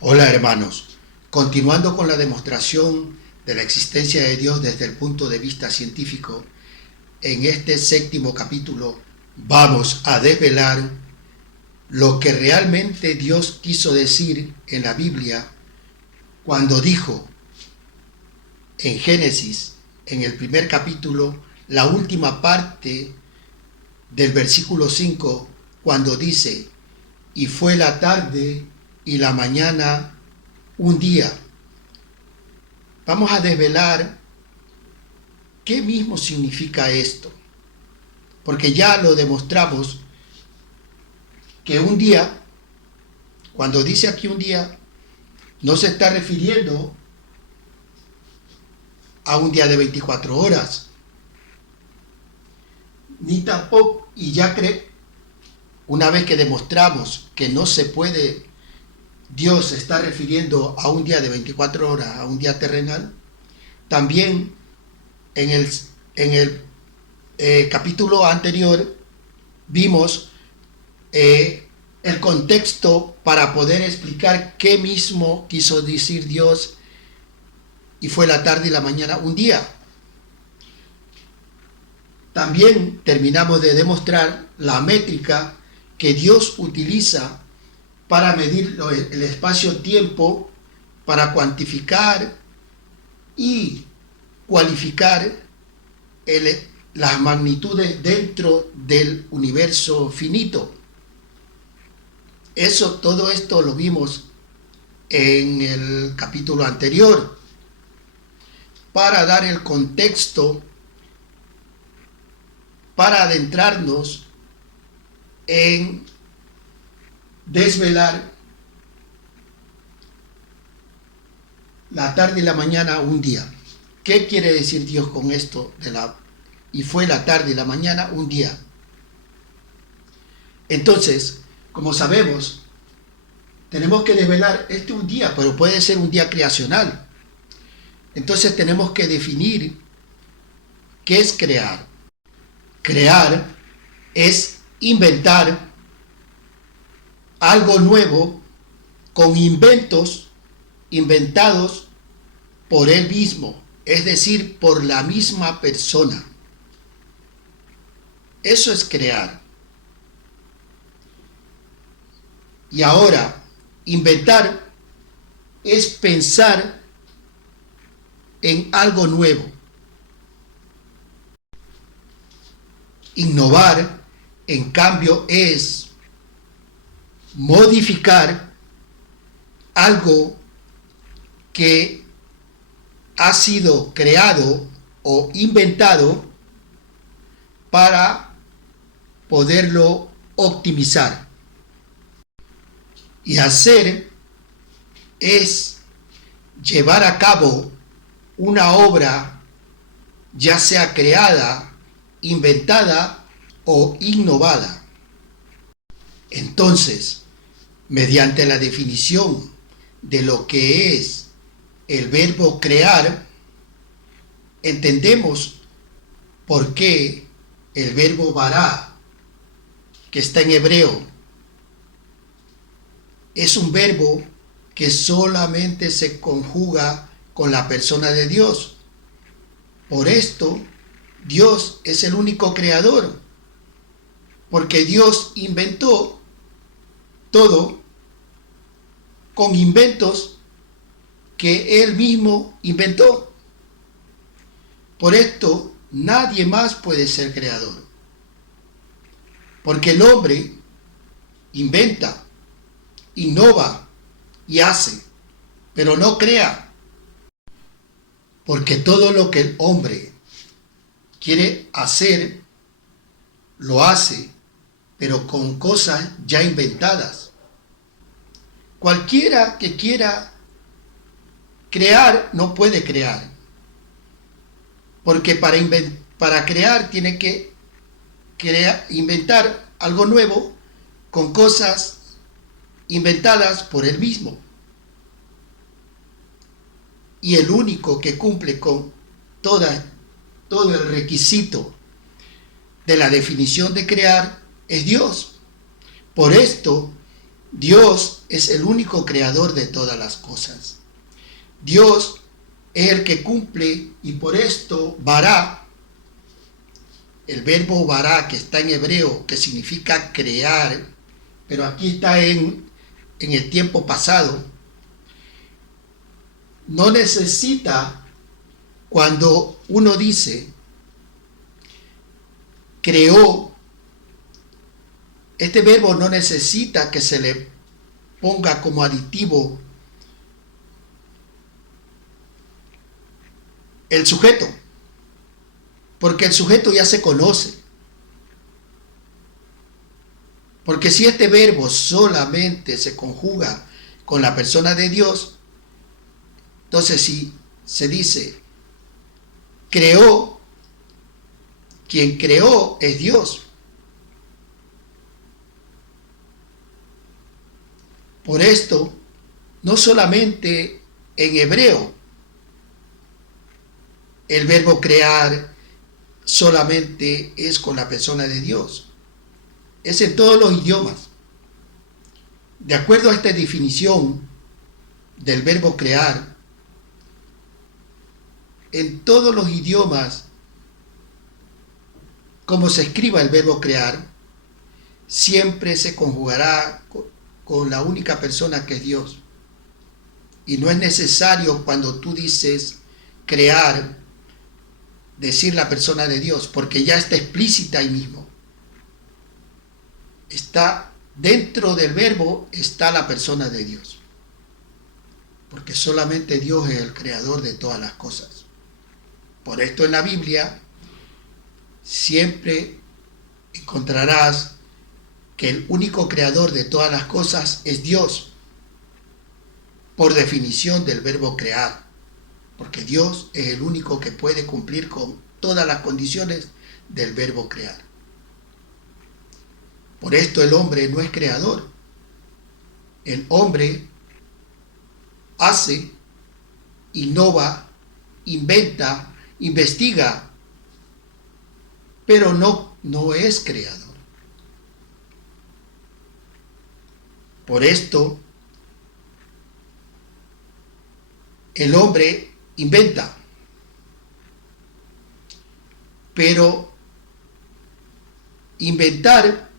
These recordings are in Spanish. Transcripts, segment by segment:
Hola hermanos, continuando con la demostración de la existencia de Dios desde el punto de vista científico, en este séptimo capítulo vamos a desvelar lo que realmente Dios quiso decir en la Biblia cuando dijo en Génesis, en el primer capítulo, la última parte del versículo 5, cuando dice: y fue la tarde y la mañana un día. Vamos a desvelar qué mismo significa esto, porque ya lo demostramos que un día, cuando dice aquí un día, no se está refiriendo a un día de 24 horas, ni tampoco, una vez que demostramos que no se puede, Dios se está refiriendo a un día de 24 horas, a un día terrenal. También en el capítulo anterior vimos el contexto para poder explicar qué mismo quiso decir Dios, y fue la tarde y la mañana un día. También terminamos de demostrar la métrica que Dios utiliza para medir el espacio-tiempo, para cuantificar y cualificar las magnitudes dentro del universo finito. Todo esto lo vimos en el capítulo anterior, para dar el contexto, para adentrarnos en desvelar la tarde y la mañana un día. ¿Qué quiere decir Dios con esto y fue la tarde y la mañana un día? Entonces, como sabemos, tenemos que desvelar un día, pero puede ser un día creacional. Entonces tenemos que definir qué es crear. Crear es inventar algo nuevo con inventos inventados por él mismo, es decir, por la misma persona. Eso es crear. Y ahora, inventar es pensar en algo nuevo. Innovar, en cambio, es modificar algo que ha sido creado o inventado para poderlo optimizar. Y hacer es llevar a cabo una obra, ya sea creada, inventada o innovada. Entonces, mediante la definición de lo que es el verbo crear, entendemos por qué el verbo bará, que está en hebreo, es un verbo que solamente se conjuga con la persona de Dios. Por esto, Dios es el único creador, porque Dios inventó todo con inventos que Él mismo inventó. Por esto, nadie más puede ser creador, porque el hombre inventa, innova y hace, pero no crea, porque todo lo que el hombre quiere hacer, lo hace, pero con cosas ya inventadas. Cualquiera que quiera crear no puede crear, porque para crear tiene que inventar algo nuevo con cosas inventadas por él mismo. Y el único que cumple con todo el requisito de la definición de crear es Dios. Por esto, Dios es el único creador de todas las cosas. Dios es el que cumple, y por esto bará, el verbo bará que está en hebreo, que significa crear, pero aquí está en el tiempo pasado, no necesita, cuando uno dice creó, este verbo no necesita que se le ponga como aditivo el sujeto, porque el sujeto ya se conoce. Porque si este verbo solamente se conjuga con la persona de Dios, entonces si se dice creó, quien creó es Dios. Por esto, no solamente en hebreo, el verbo crear solamente es con la persona de Dios. Es en todos los idiomas. De acuerdo a esta definición del verbo crear, en todos los idiomas, como se escriba el verbo crear, siempre se conjugará con la única persona que es Dios. Y no es necesario, cuando tú dices crear, decir la persona de Dios, porque ya está explícita ahí mismo. Está dentro del verbo, está la persona de Dios, porque solamente Dios es el creador de todas las cosas. Por esto en la Biblia siempre encontrarás que el único creador de todas las cosas es Dios, por definición del verbo crear, porque Dios es el único que puede cumplir con todas las condiciones del verbo crear. Por esto el hombre no es creador. El hombre hace, innova, inventa, investiga, pero no es creador. Por esto, el hombre inventa, pero inventar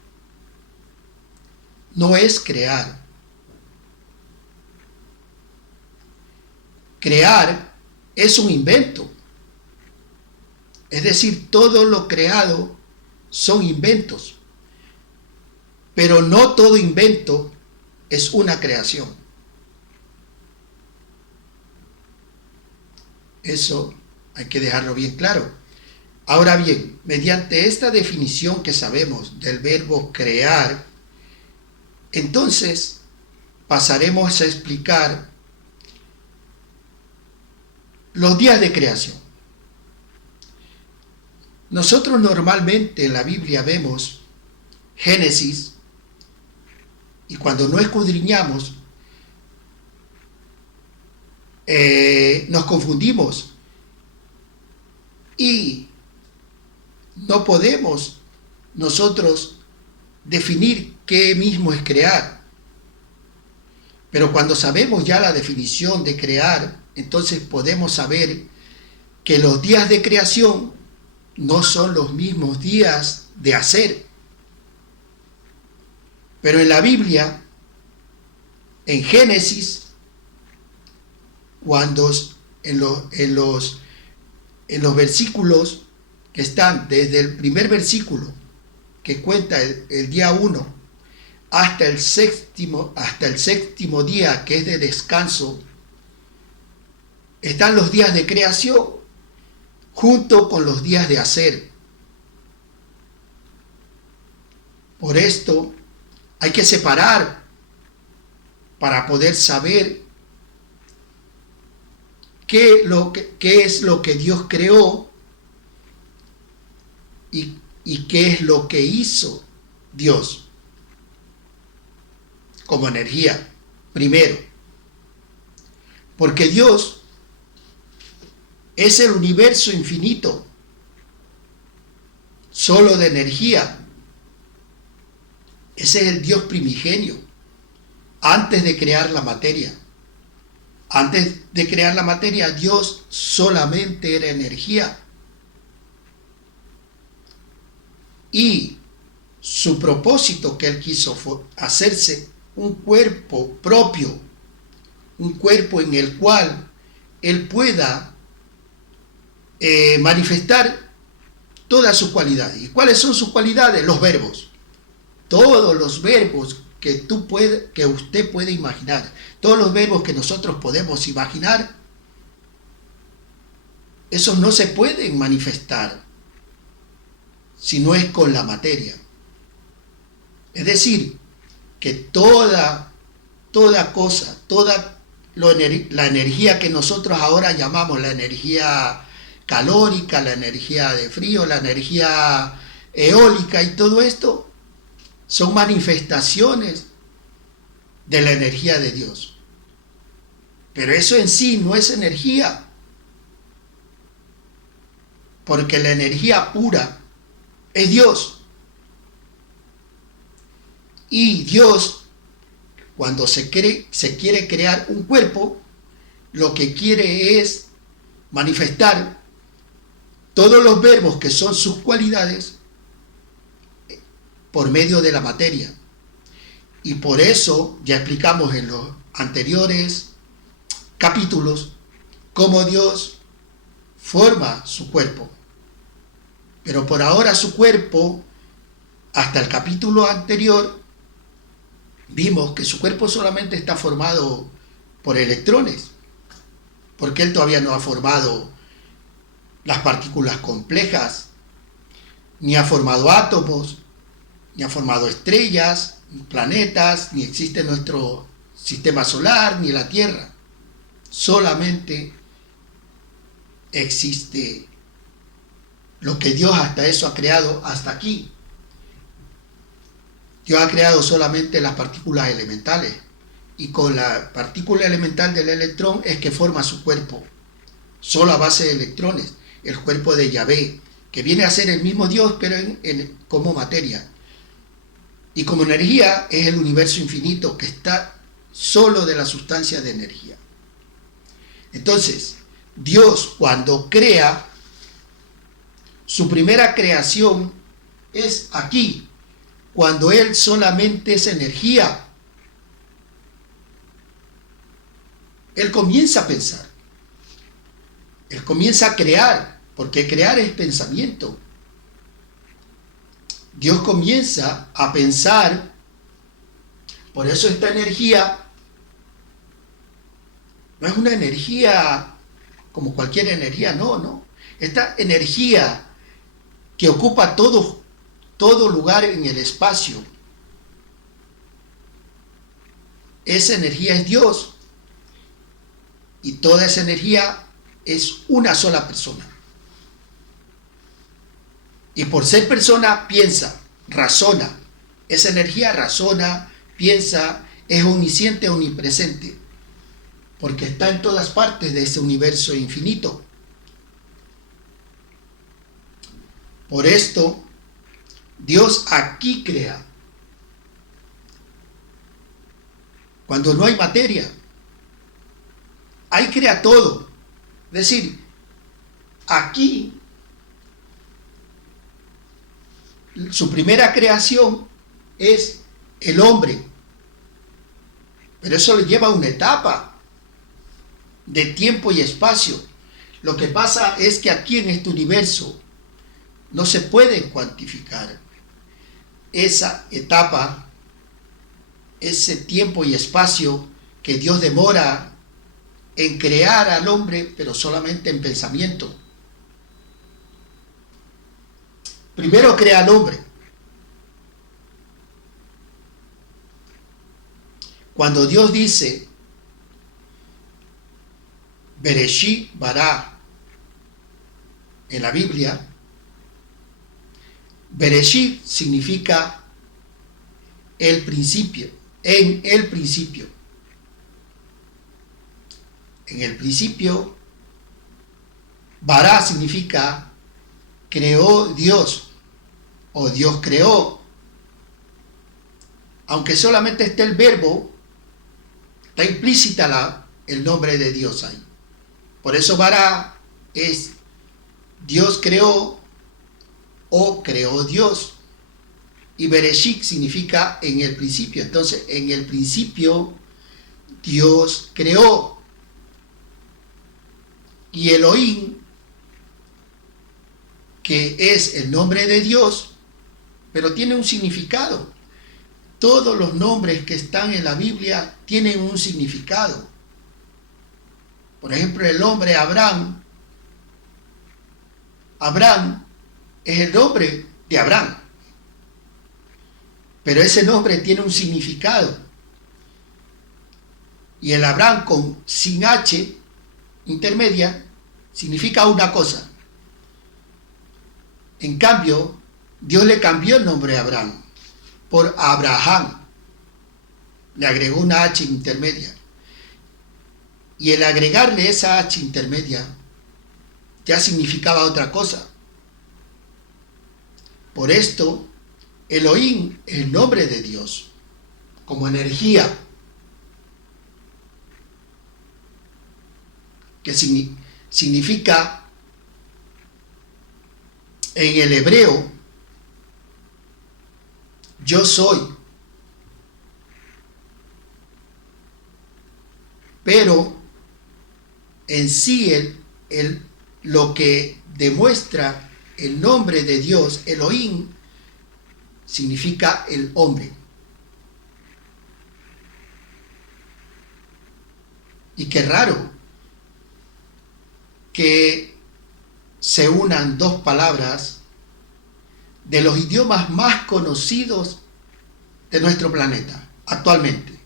no es crear. Crear es un invento. Es decir, todo lo creado son inventos. Pero no todo invento es una creación. Eso hay que dejarlo bien claro. Ahora bien, mediante esta definición que sabemos del verbo crear, entonces pasaremos a explicar los días de creación. Nosotros normalmente en la Biblia vemos Génesis, y cuando no escudriñamos, nos confundimos y no podemos nosotros definir qué mismo es crear. Pero cuando sabemos ya la definición de crear, entonces podemos saber que los días de creación no son los mismos días de hacer. Pero en la Biblia, en Génesis, cuando en los versículos que están desde el primer versículo que cuenta el día 1 hasta el séptimo día, que es de descanso, están los días de creación junto con los días de hacer. Por esto hay que separar para poder saber qué es lo que Dios creó y qué es lo que hizo Dios como energía, primero. Porque Dios es el universo infinito, solo de energía. Ese es el Dios primigenio. antes de crear la materia. Antes de crear la materia, Dios solamente era energía. Y su propósito que Él quiso fue hacerse un cuerpo propio, un cuerpo en el cual Él pueda manifestar todas sus cualidades. ¿Y cuáles son sus cualidades? Los verbos. Todos los verbos que usted puede imaginar, todos los verbos que nosotros podemos imaginar, esos no se pueden manifestar si no es con la materia. Es decir, que toda cosa, la energía que nosotros ahora llamamos la energía calórica, la energía de frío, la energía eólica y todo esto, son manifestaciones de la energía de Dios. Pero eso en sí no es energía, porque la energía pura es Dios. Y Dios, cuando se quiere crear un cuerpo, lo que quiere es manifestar todos los verbos que son sus cualidades por medio de la materia. Y por eso ya explicamos en los anteriores capítulos cómo Dios forma su cuerpo. Pero por ahora su cuerpo, hasta el capítulo anterior, vimos que su cuerpo solamente está formado por electrones, porque Él todavía no ha formado las partículas complejas, ni ha formado átomos, ni ha formado estrellas, ni planetas, ni existe nuestro sistema solar, ni la Tierra. Solamente existe lo que Dios hasta eso ha creado hasta aquí. Dios ha creado solamente las partículas elementales, y con la partícula elemental del electrón es que forma su cuerpo, solo a base de electrones, el cuerpo de Yahvé, que viene a ser el mismo Dios, pero como materia. Y como energía es el universo infinito, que está solo de la sustancia de energía. Entonces, Dios cuando crea, su primera creación es aquí, cuando Él solamente es energía. Él comienza a pensar, Él comienza a crear, porque crear es pensamiento. Dios comienza a pensar, por eso esta energía no es una energía como cualquier energía, no. Esta energía que ocupa todo lugar en el espacio, esa energía es Dios, y toda esa energía es una sola persona. Y por ser persona, piensa, razona. Esa energía razona, piensa, es omnisciente, omnipresente, porque está en todas partes de ese universo infinito. Por esto, Dios aquí crea. Cuando no hay materia, ahí crea todo. Es decir, aquí su primera creación es el hombre, pero eso le lleva a una etapa de tiempo y espacio. Lo que pasa es que aquí en este universo no se puede cuantificar esa etapa, ese tiempo y espacio que Dios demora en crear al hombre, pero solamente en pensamiento. Primero crea al hombre. Cuando Dios dice Bereshit bara en la Biblia, Bereshit significa el principio, en el principio. En el principio, bara significa creó Dios, o Dios creó. Aunque solamente esté el verbo, Está implícita el nombre de Dios ahí. Por eso Bara es Dios creó o creó Dios. Y Bereshit significa en el principio. Entonces, en el principio Dios creó. Y Elohim, que es el nombre de Dios, pero tiene un significado. Todos los nombres que están en la Biblia tienen un significado. Por ejemplo, el nombre Abraham. Abraham es el nombre de Abraham. Pero ese nombre tiene un significado. Y el Abraham sin H intermedia significa una cosa. En cambio, Dios le cambió el nombre a Abraham por Abraham. Le agregó una H intermedia. Y el agregarle esa H intermedia ya significaba otra cosa. Por esto, Elohim es el nombre de Dios, como energía, que significa en el hebreo, yo soy. Pero en sí lo que demuestra el nombre de Dios, Elohim, significa el hombre. Y qué raro que se unan dos palabras de los idiomas más conocidos de nuestro planeta actualmente.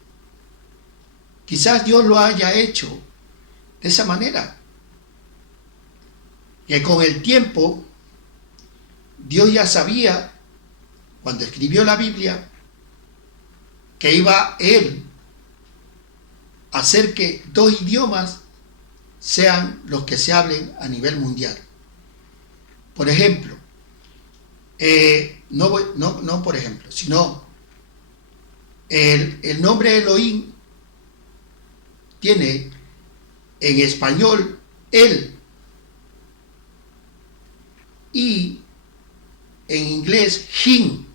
Quizás Dios lo haya hecho de esa manera, que con el tiempo Dios ya sabía, cuando escribió la Biblia, que iba Él a hacer que dos idiomas sean los que se hablen a nivel mundial. Por ejemplo, no por ejemplo, sino el nombre Elohim tiene en español Él y en inglés Him.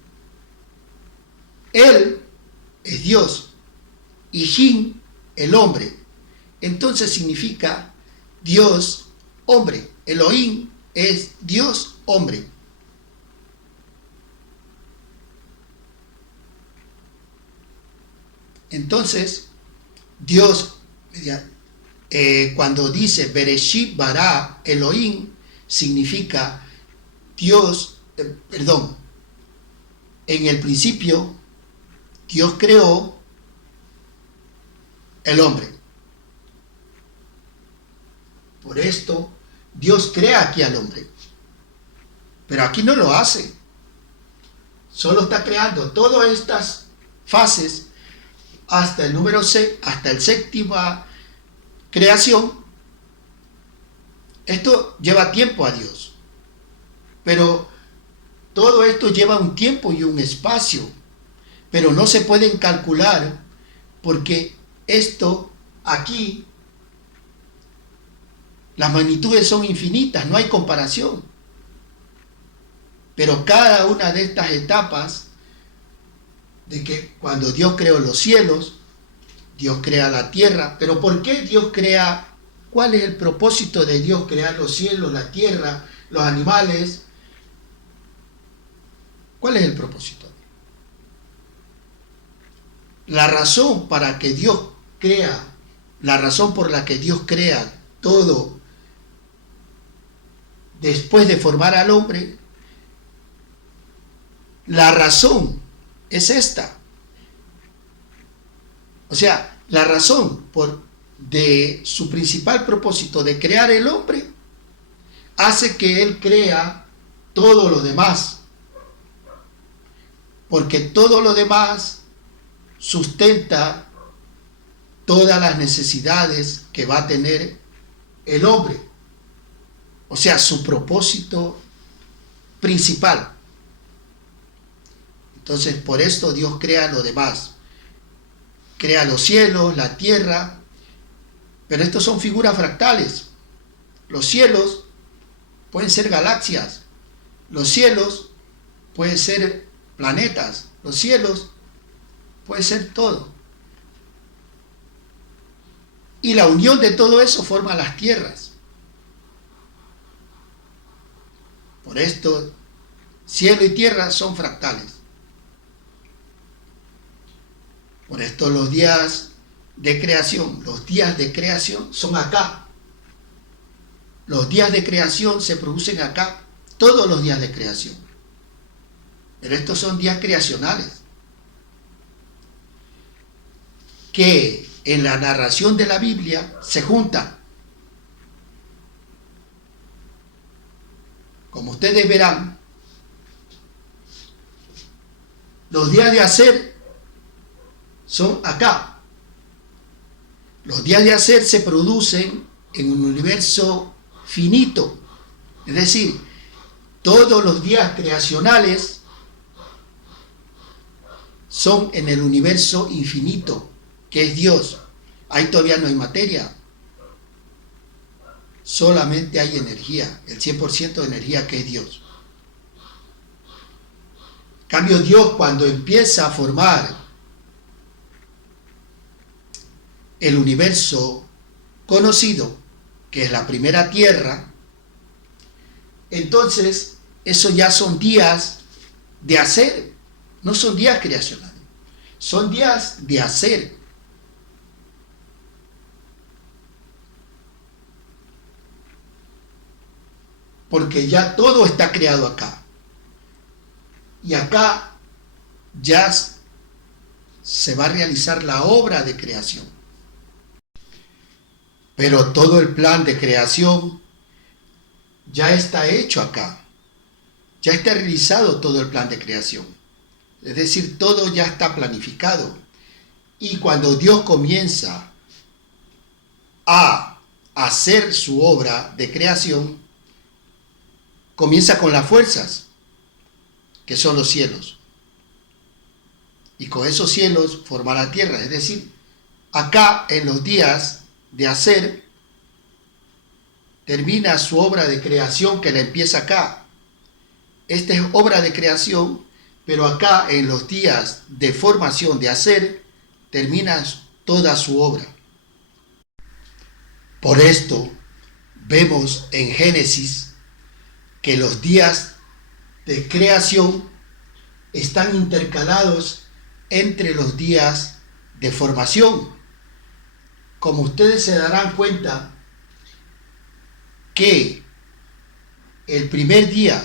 Él es Dios y Him el hombre. Entonces significa Dios hombre. Elohim es Dios hombre. Entonces Dios, cuando dice Bereshit bara Elohim, significa Dios, en el principio Dios creó el hombre. Por esto Dios crea aquí al hombre, pero aquí no lo hace. Solo está creando todas estas fases hasta el número C, hasta el séptima creación. Esto lleva tiempo a Dios, pero todo esto lleva un tiempo y un espacio, pero no se pueden calcular porque esto aquí, las magnitudes son infinitas, no hay comparación. Pero cada una de estas etapas, de que cuando Dios creó los cielos, Dios crea la tierra, pero ¿por qué Dios crea? ¿Cuál es el propósito de Dios crear los cielos, la tierra, los animales? ¿Cuál es el propósito? La razón para que Dios crea, la razón por la que Dios crea todo después de formar al hombre, la razón es esta. O sea, la razón de su principal propósito de crear el hombre hace que Él crea todo lo demás. Porque todo lo demás sustenta todas las necesidades que va a tener el hombre. O sea, su propósito principal. Entonces, por esto Dios crea lo demás. crea los cielos, la tierra, pero estos son figuras fractales. Los cielos pueden ser galaxias, los cielos pueden ser planetas, los cielos puede ser todo. Y la unión de todo eso forma las tierras. Por esto, cielo y tierra son fractales. Por esto los días de creación son acá. Los días de creación se producen acá, todos los días de creación. Pero estos son días creacionales, que en la narración de la Biblia se juntan. Como ustedes verán, los días de hacer son acá. Los días de hacer se producen en un universo finito. Es decir, todos los días creacionales son en el universo infinito, que es Dios. Ahí todavía no hay materia. Solamente hay energía, el 100% de energía, que es Dios. En cambio, Dios, cuando empieza a formar el universo conocido, que es la primera tierra, entonces esos ya son días de hacer, no son días creacionales, son días de hacer. Porque ya todo está creado acá. Y acá ya se va a realizar la obra de creación. Pero todo el plan de creación ya está hecho acá. Ya está realizado todo el plan de creación. Es decir, todo ya está planificado. Y cuando Dios comienza a hacer su obra de creación, comienza con las fuerzas, que son los cielos. Y con esos cielos forma la tierra. Es decir, acá en los días de hacer, termina su obra de creación, que la empieza acá. Esta es obra de creación, pero acá en los días de formación, de hacer, termina toda su obra. Por esto vemos en Génesis que los días de creación están intercalados entre los días de formación. Como ustedes se darán cuenta que el primer día,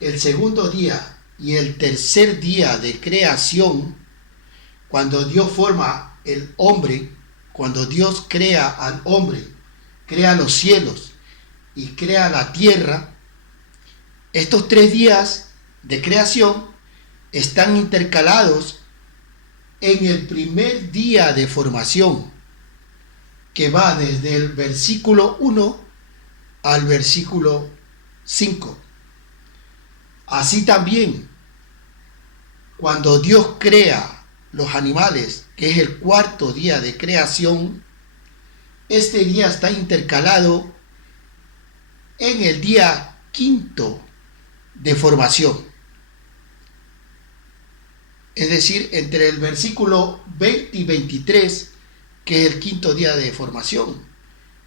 el segundo día y el tercer día de creación, cuando Dios forma el hombre, cuando Dios crea al hombre, crea los cielos y crea la tierra, estos 3 días de creación están intercalados en el primer día de formación, que va desde el versículo 1 al versículo 5. Así también, cuando Dios crea los animales, que es el cuarto día de creación, este día está intercalado en el día quinto de formación. Es decir, entre el versículo 20 y 23, que es el quinto día de formación.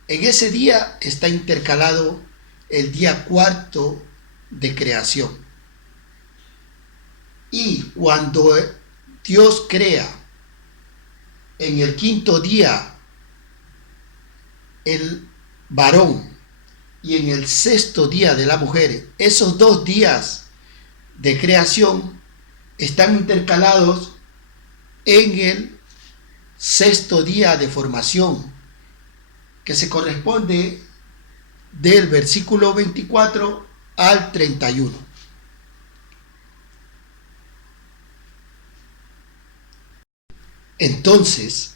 En ese día está intercalado el día cuarto de creación. Y cuando Dios crea en el quinto día el varón y en el sexto día de la mujer, esos 2 días de creación están intercalados en el sexto día de formación, que se corresponde del versículo 24 al 31. Entonces,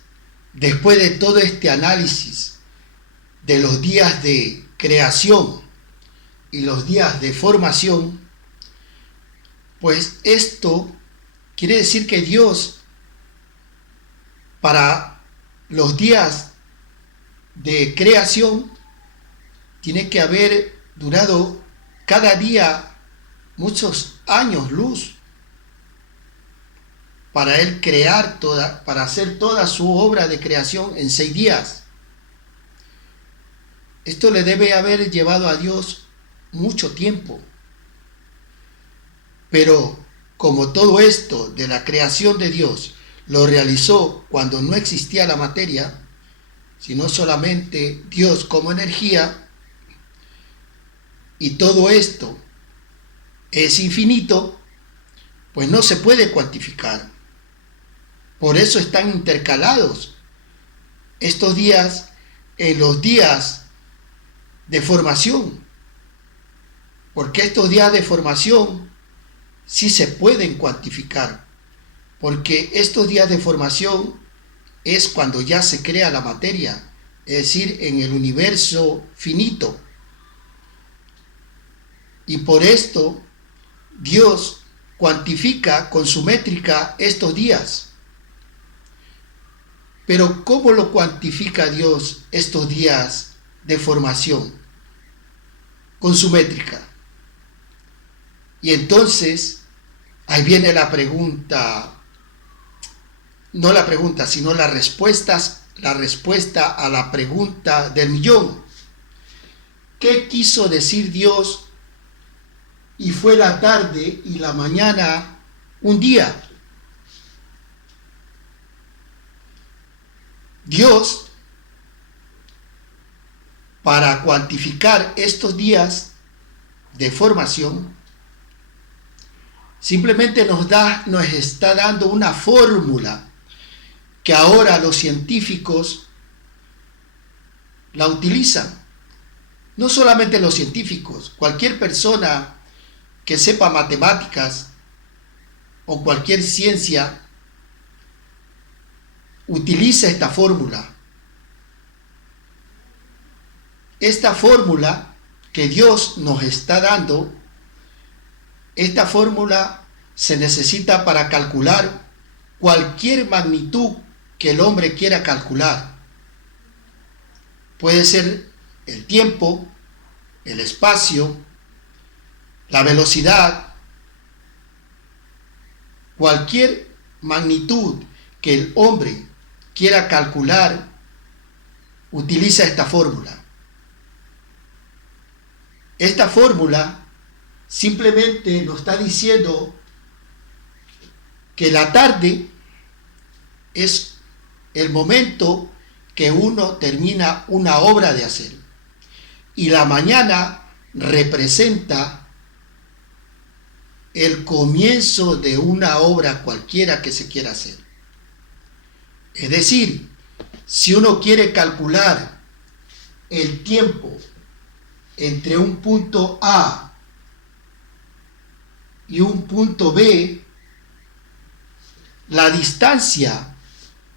después de todo este análisis de los días de creación y los días de formación, pues esto quiere decir que Dios para los días de creación, tiene que haber durado cada día muchos años luz para él crear para hacer toda su obra de creación en 6 días. Esto le debe haber llevado a Dios mucho tiempo. Pero como todo esto de la creación de Dios lo realizó cuando no existía la materia, sino solamente Dios como energía, y todo esto es infinito, pues no se puede cuantificar. Por eso están intercalados estos días en los días de formación, porque estos días de formación sí se pueden cuantificar, porque estos días de formación es cuando ya se crea la materia, es decir, en el universo finito. Y por esto Dios cuantifica con su métrica estos días. Pero ¿cómo lo cuantifica Dios estos días de formación? Con su métrica. Y entonces, ahí viene la pregunta, no la pregunta, sino la respuesta a la pregunta del millón. ¿Qué quiso decir Dios? Y fue la tarde y la mañana un día. Dios, para cuantificar estos días de formación, simplemente nos está dando una fórmula que ahora los científicos la utilizan. No solamente los científicos, cualquier persona que sepa matemáticas o cualquier ciencia utiliza esta fórmula. Esta fórmula que Dios nos está dando, esta fórmula se necesita para calcular cualquier magnitud que el hombre quiera calcular. Puede ser el tiempo, el espacio, la velocidad, cualquier magnitud que el hombre quiera calcular, utiliza esta fórmula. Esta fórmula simplemente nos está diciendo que la tarde es el momento que uno termina una obra de hacer, y la mañana representa el comienzo de una obra cualquiera que se quiera hacer. Es decir, si uno quiere calcular el tiempo entre un punto A y un punto B, la distancia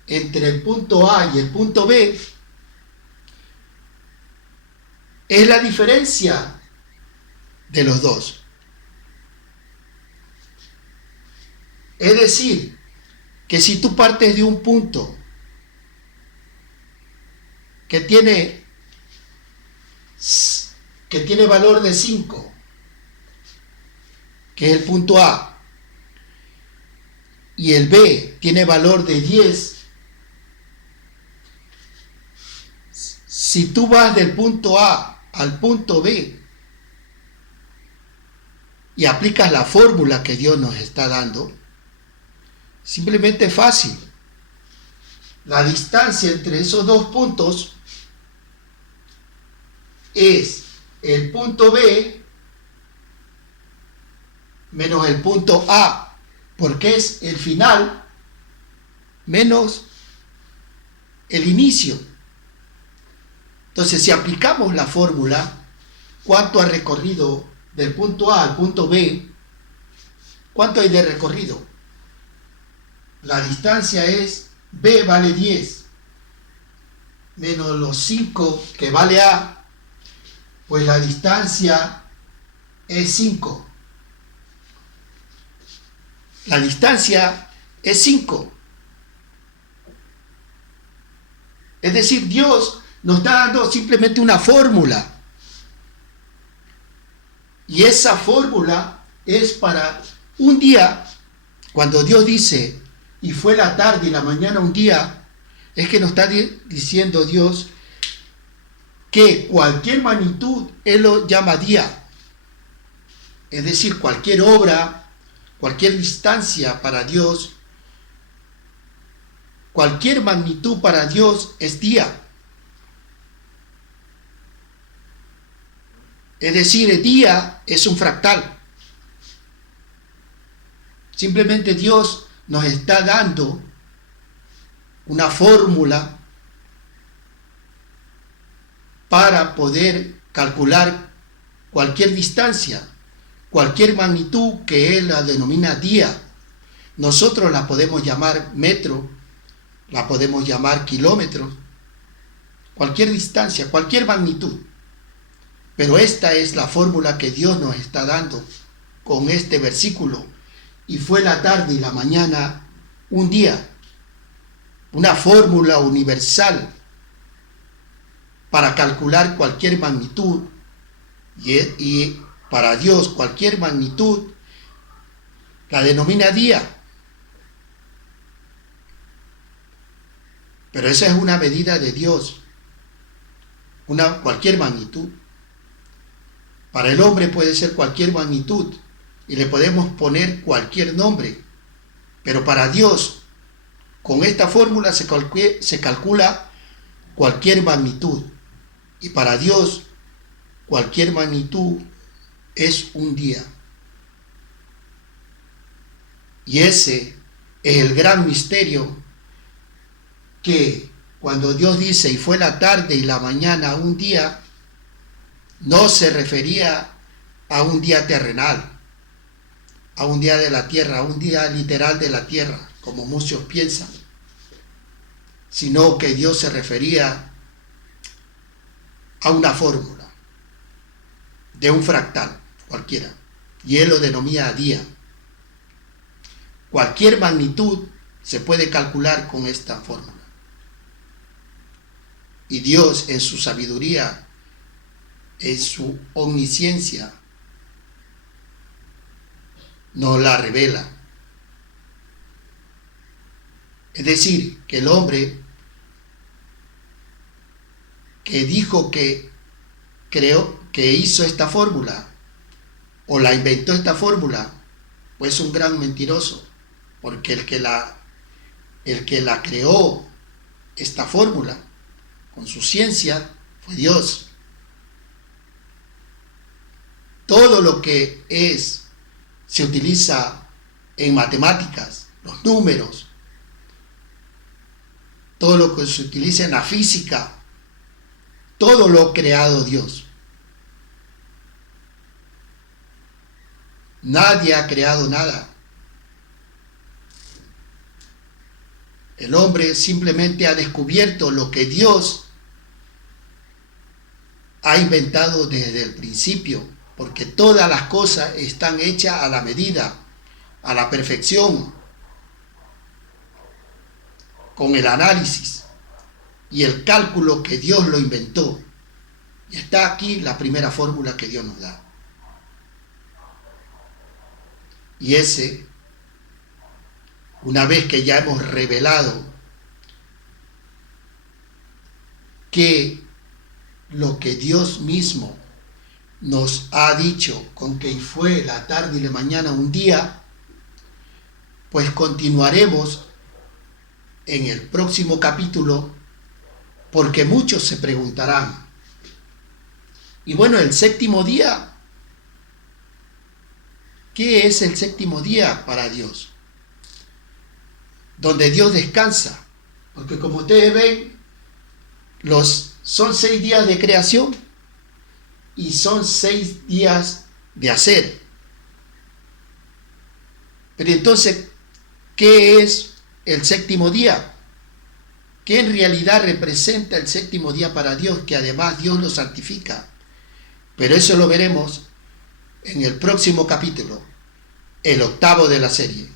entre el punto A y el punto B es la diferencia de los dos. Es decir, que si tú partes de un punto que tiene valor de 5, que es el punto A, y el B tiene valor de 10, si tú vas del punto A al punto B y aplicas la fórmula que Dios nos está dando, simplemente es fácil. La distancia entre esos dos puntos es el punto B menos el punto A, porque es el final menos el inicio. Entonces, si aplicamos la fórmula, ¿cuánto ha recorrido del punto A al punto B? ¿Cuánto hay de recorrido? La distancia es B vale 10 menos los 5 que vale A, pues la distancia es 5. La distancia es 5. Es decir, Dios nos está dando simplemente una fórmula. Y esa fórmula es para un día, cuando Dios dice, y fue la tarde y la mañana un día, es que nos está diciendo Dios que cualquier magnitud Él lo llama día. Es decir, cualquier obra, cualquier distancia para Dios, cualquier magnitud para Dios es día. Es decir, el día es un fractal. Simplemente Dios nos está dando una fórmula para poder calcular cualquier distancia, cualquier magnitud que Él la denomina día. Nosotros la podemos llamar metro, la podemos llamar kilómetros, cualquier distancia, cualquier magnitud. Pero esta es la fórmula que Dios nos está dando con este versículo. Y fue la tarde y la mañana un día. Una fórmula universal para calcular cualquier magnitud. Y para Dios cualquier magnitud la denomina día. Pero esa es una medida de Dios. Cualquier magnitud. Para el hombre puede ser cualquier magnitud y le podemos poner cualquier nombre. Pero para Dios, con esta fórmula se calcula cualquier magnitud. Y para Dios, cualquier magnitud es un día. Y ese es el gran misterio que cuando Dios dice, y fue la tarde y la mañana un día, no se refería a un día terrenal, a un día de la tierra, a un día literal de la tierra, como muchos piensan, sino que Dios se refería a una fórmula de un fractal cualquiera, y Él lo denomina día. Cualquier magnitud se puede calcular con esta fórmula. Y Dios, en su sabiduría, en su omnisciencia, nos la revela. Es decir, que el hombre que dijo que creó, que hizo esta fórmula, o la inventó esta fórmula, pues es un gran mentiroso, porque el que la creó, esta fórmula, con su ciencia, fue Dios. Todo lo que se utiliza en matemáticas, los números, todo lo que se utiliza en la física, todo lo ha creado Dios. Nadie ha creado nada. El hombre simplemente ha descubierto lo que Dios ha inventado desde el principio, porque todas las cosas están hechas a la medida, a la perfección, con el análisis y el cálculo que Dios lo inventó. Y está aquí la primera fórmula que Dios nos da. Y una vez que ya hemos revelado que lo que Dios mismo nos ha dicho con que fue la tarde y la mañana un día, pues continuaremos en el próximo capítulo, porque muchos se preguntarán, y bueno, el séptimo día, ¿qué es el séptimo día para Dios? Donde Dios descansa, porque como ustedes ven, son 6 días de creación y son 6 días de hacer. Pero entonces, ¿qué es el séptimo día? ¿Qué en realidad representa el séptimo día para Dios? Que además Dios lo santifica. Pero eso lo veremos en el próximo capítulo, el 8º de la serie.